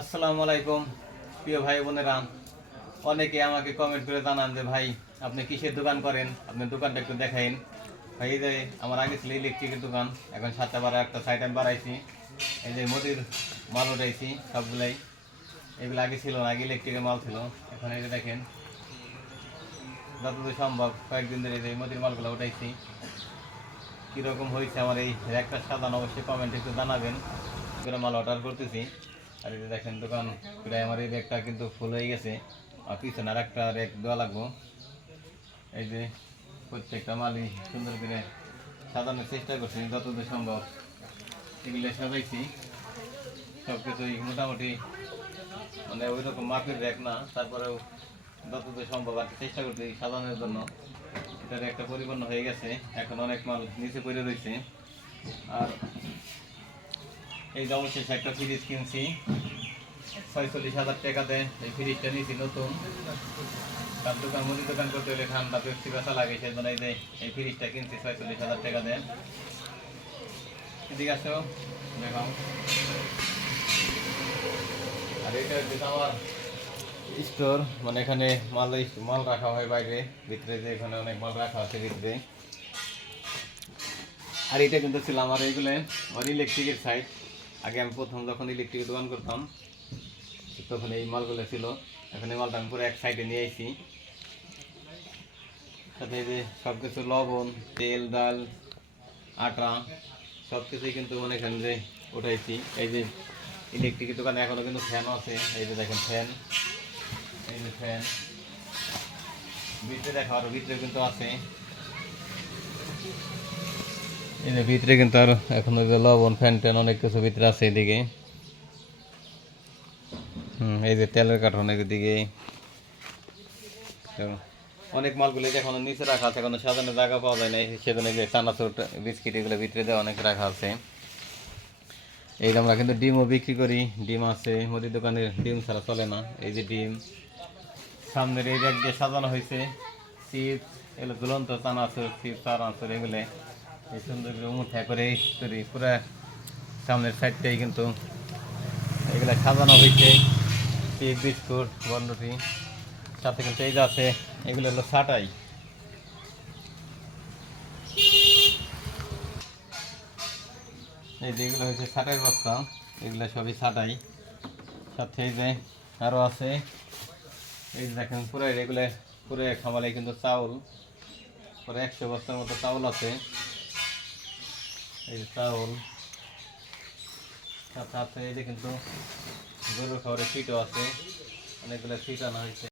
আসসালামু আলাইকুম, প্রিয় ভাই বোনেরা। অনেকে আমাকে কমেন্ট করে জানান যে, ভাই, আপনি কিসের দোকান করেন? আপনি দোকানটা একটু দেখাইন। ভাই, এই যে আমার আগে ছিল ইলেকট্রিকের দোকান, এখন সাতটা বারো একটা সাইড আমি বাড়াইছি এই যে মোদির মাল উঠাইছি, সবগুলাই। এগুলো আগে ছিল আগে ইলেকট্রিকের মাল ছিল। এখন এই যে দেখেন, যতদূর সম্ভব কয়েকদিন ধরে এই মোদির মালগুলো উঠাইছি। কীরকম হয়েছে আমার এই র্যাকটা সাজানো, অবশ্যই কমেন্ট একটু জানাবেন। করে মাল অর্ডার করতেছি। আর এটা দেখেন দোকান এই র্যাকটা কিন্তু ফুল হয়ে গেছে। আর পিছনে আর একটা র্যাক দেওয়া লাগবো। এই যে প্রত্যেকটা মালই সুন্দর করে সাজানোর চেষ্টা করছি, যতদূর সম্ভব। এগুলো সাজাইছি। সব কিছুই মোটামুটি মানে ওই রকম মাপের র্যাক না, তারপরেও যতদূর সম্ভব আর চেষ্টা করছি সাজানোর জন্য। এটার একটা পরিপূর্ণ হয়ে গেছে। এখন অনেক মাল নিচে পড়ে রয়েছে। আর এই যে অবশেষে একটা ফ্রিজ কিনছি। ছয়চল্লিশ হাজার টাকাতে এই ফ্রিজটা নিয়েছি নতুন। তার দোকান মুদি দোকান করতে হলে ঠান্ডা পেপসি বেচা লাগে সেই জন্য এই যে এই ফ্রিজটা কিনছি, ছয়চল্লিশ হাজার টাকা দেয় এদিকে আসো দেখাও আর এটা হচ্ছে আমার স্টোর মানে এখানে মাল মাল রাখা হয় বাইরে, ভিতরে যে এখানে অনেক মাল রাখা আছে ভিতরে। আর এটা কিন্তু ছিল আমার এইগুলো আমার ইলেকট্রিকের সাইড আগে আমি প্রথম যখন ইলেকট্রিকের দোকান করতাম, তখন এই মালগুলো ছিল। এখন এই মালটা আমি পুরো এক সাইডে নিয়ে আইছি। সাথে যে সব কিছু লবণ, তেল, ডাল, আটা সব কিছুই কিন্তু মনে করেন যে উঠাইছি। এই যে ইলেকট্রিকের দোকানে এখনও কিন্তু ফ্যানও আছে। এই যে দেখেন ফ্যান এই যে ফ্যান ভিতরে দেখো আরও ভিতরে কিন্তু আছে। যে ভিতরে কিন্তু আর এখন ওই যে লবণ, ফ্যান ট্যান অনেক কিছু ভিতরে আছে এদিকে। হুম, এই যে তেলের কার্টন এদিকে। অনেক মালগুলো এখন নিচে রাখা আছে, এখন সাজানো জায়গা পাওয়া যায় না সেজন্য যে চানাচুর, বিস্কিট এগুলো ভিতরে দেওয়া অনেক রাখা আছে। এই যে আমরা কিন্তু ডিমও বিক্রি করি। ডিম আছে, মুদির দোকানের ডিম ছাড়া চলে না। এই যে ডিম, সামনের এই দিয়ে সাজানো হয়েছে। চিপস, এগুলো ঝুলন্ত চানাচুর, চিপস, চানাচুর এগুলো। এই সুন্দর করে করে করি পুরা সামনের সাইডটাই কিন্তু এগুলো সাজানো হয়েছে। চিপ বিস্কুট বন্ডটি সাথে কিন্তু এই আছে, এগুলো হলো ছাটাই। এই যে এগুলো হচ্ছে ছাটাই বস্তা, এগুলো সবই ছাটাই। সাথে এই যে আরও আছে, এই যে দেখেন পুরো এগুলো পুরো খামালে কিন্তু চাউল। পুরো একশো বস্তার মতো চাউল আছে। এই যে চাউল সাথে আছে কিন্তু গরুর খাবারের ফিটও আছে অনেকগুলো ফিট আনা হয়েছে।